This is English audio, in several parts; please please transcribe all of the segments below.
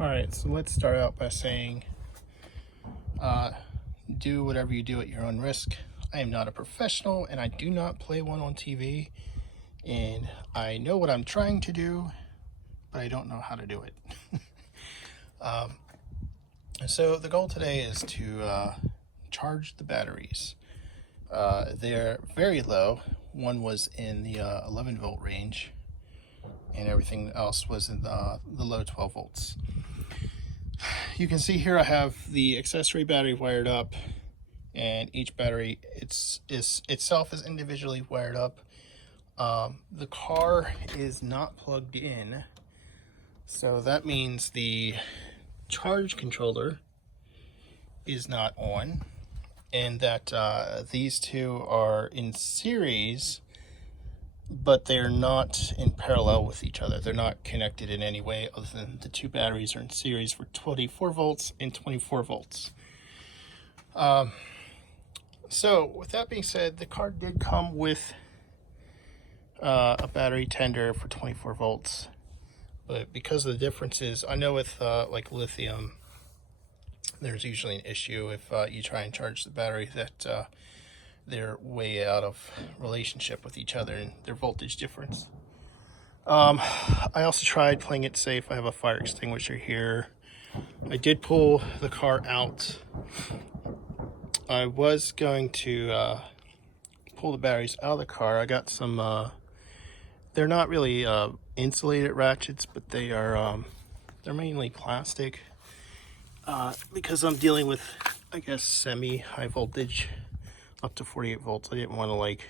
All right, so let's start out by saying do whatever you do at your own risk. I am not a professional and I do not play one on TV, and I know what I'm trying to do, but I don't know how to do it. So the goal today is to charge the batteries. They're very low. One was in the 11 volt range, and everything else was in the low 12 volts. You can see here I have the accessory battery wired up, and each battery itself is individually wired up. The car is not plugged in, so that means the charge controller is not on, and that these two are in series, but they're not in parallel with each other. They're not connected in any way other than the two batteries are in series for 24 volts and 24 volts. So with that being said, the car did come with a battery tender for 24 volts, but because of the differences, I know with like lithium, there's usually an issue if you try and charge the battery that they're way out of relationship with each other and their voltage difference. I also tried playing it safe. I have a fire extinguisher here. I did pull the car out. I was going to pull the batteries out of the car. I got some, they're not really insulated ratchets, but they are, they're mainly plastic because I'm dealing with, I guess, semi-high voltage up to 48 volts. I didn't want to like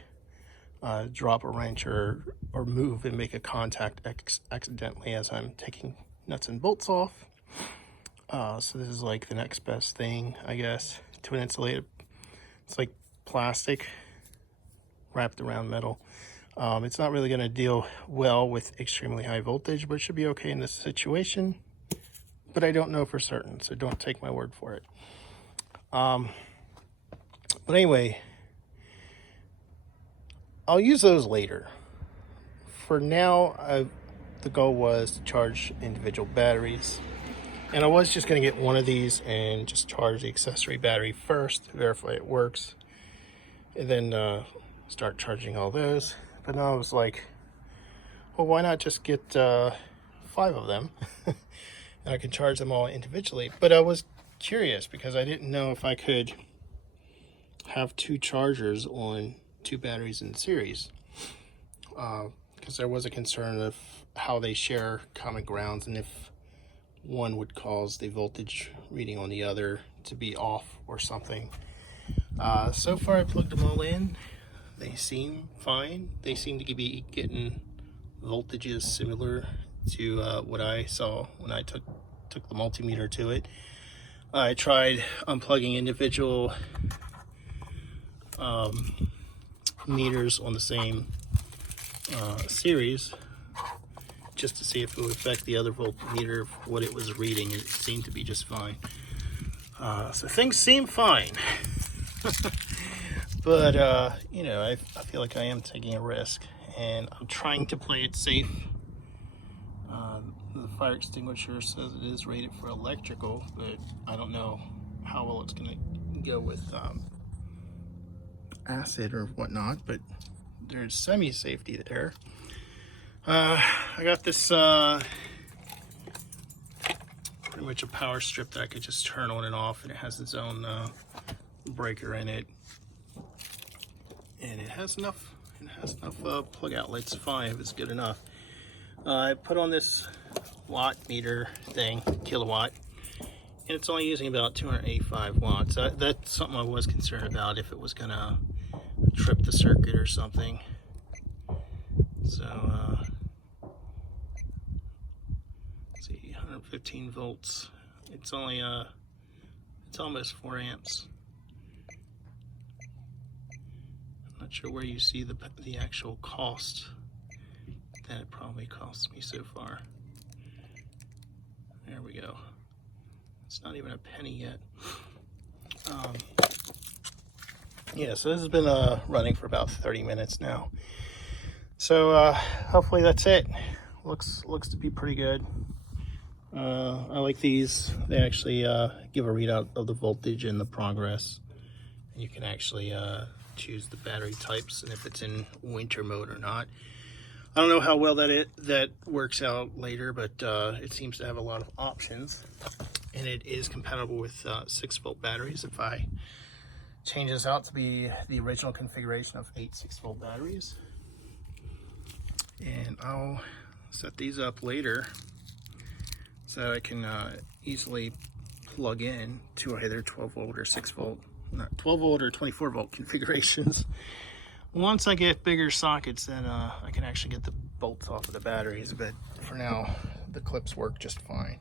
drop a wrench or move and make a contact accidentally as I'm taking nuts and bolts off. So this is like the next best thing, I guess, to an insulated. It's like plastic wrapped around metal. It's not really going to deal well with extremely high voltage, but it should be okay in this situation. But I don't know for certain, so don't take my word for it. But anyway, I'll use those later. For now, the goal was to charge individual batteries. And I was just going to get one of these and just charge the accessory battery first to verify it works. And then start charging all those. But now I was like, well, why not just get 5 of them? And I can charge them all individually. But I was curious because I didn't know if I could have 2 chargers on 2 batteries in series, because there was a concern of how they share common grounds and if one would cause the voltage reading on the other to be off or something. So far I plugged them all in. They seem fine. They seem to be getting voltages similar to what I saw when I took the multimeter to it. I tried unplugging individual meters on the same series just to see if it would affect the other voltmeter, what it was reading. It seemed to be just fine. So things seem fine. But you know, I feel like I am taking a risk and I'm trying to play it safe. The fire extinguisher says it is rated for electrical, but I don't know how well it's going to go with acid or whatnot, but there's semi-safety there. I got this pretty much a power strip that I could just turn on and off, and it has its own breaker in it, and it has enough plug outlets. 5 is good enough. I put on this watt meter thing, kilowatt, and it's only using about 285 watts. That's something I was concerned about, if it was gonna trip the circuit or something. So let's see, 115 volts. It's only it's almost 4 amps. I'm not sure where you see the actual cost that it probably costs me so far. There we go. It's not even a penny yet. Yeah, so this has been running for about 30 minutes now. So hopefully that's it. Looks to be pretty good. I like these. They actually give a readout of the voltage and the progress. You can actually choose the battery types and if it's in winter mode or not. I don't know how well that works out later, but it seems to have a lot of options, and it is compatible with 6-volt batteries. If I change this out to be the original configuration of 8 6-volt batteries, and I'll set these up later so I can easily plug in to either 12-volt or 6-volt, not 12-volt or 24-volt configurations. Once I get bigger sockets, then I can actually get the bolts off of the batteries, but for now, the clips work just fine.